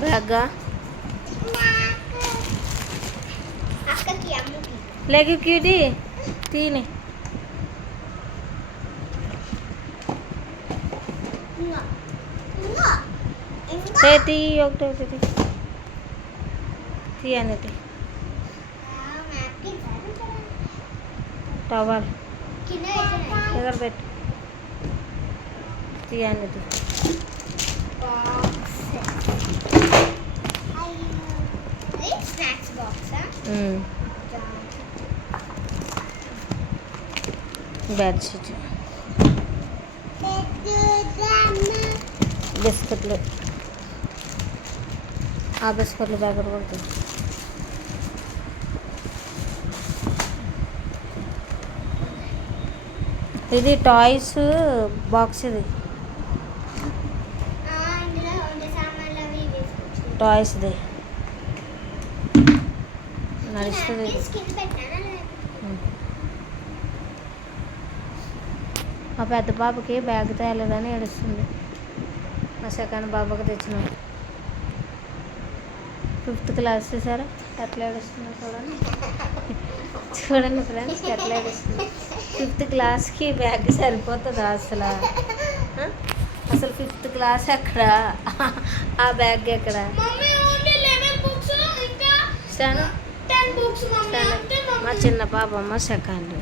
బ్యాగ్గా leg cutie తీని తీ ఒకటి తీయనది towel దగ్గర పెట్టు తీయనది బెడ్షీట్ బిస్కెట్లు ఆ బిస్కెట్లు ప్యాకెట్ కొడుతుంది ఇది టాయ్స్ బాక్స్ ఇది టాయ్స్ది నడుస్తుంది మా పెద్ద బాబుకి బ్యాగ్ తేలేదని ఏడుస్తుంది మా సెకండ్ బాబుకి తెచ్చినాం 5th క్లాస్ చూసారా ఎట్లా ఏడుస్తుందో చూడండి చూడండి ఫ్రెండ్స్ ఎట్లా ఏడుస్తుంది 5th క్లాస్కి బ్యాగ్ సరిపోతుందా అసలు అసలు 5th క్లాస్ ఎక్కడ ఆ బ్యాగ్ ఎక్కడ మా చిన్న పాపమ్మ సెకండ్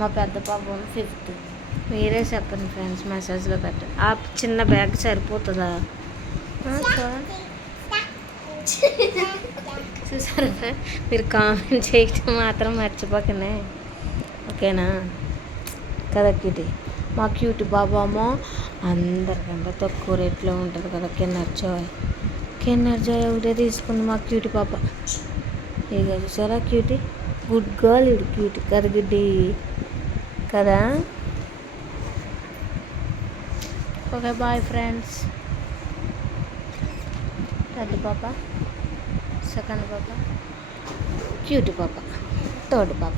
మా పెద్ద పాపమ్మ 5th మీరే చెప్పండి ఫ్రెండ్స్ మెసేజ్లో పెట్టండి ఆ చిన్న బ్యాగ్ సరిపోతుందా చూడండి చూసారా ఫ్రెండ్ మీరు కామెంట్ చేయటం మాత్రం మర్చిపోకనే ఓకేనా కదా క్యూటీ మా క్యూటీ బాబమ్మ అందరికంటే తక్కువ రేట్లో ఉంటుంది కదా కిన్నర్ జాయ్ ఒకటే తీసుకుంది మా క్యూటీ పాప ఇక చూసారా క్యూటీ గుడ్ గర్ల్ ఇది క్యూటీ కదా గిడ్డి కదా ఓకే బాయ్ ఫ్రెండ్స్ పెద్ద పాప సెకండ్ పాప క్యూటీ పాప థర్డ్ పాప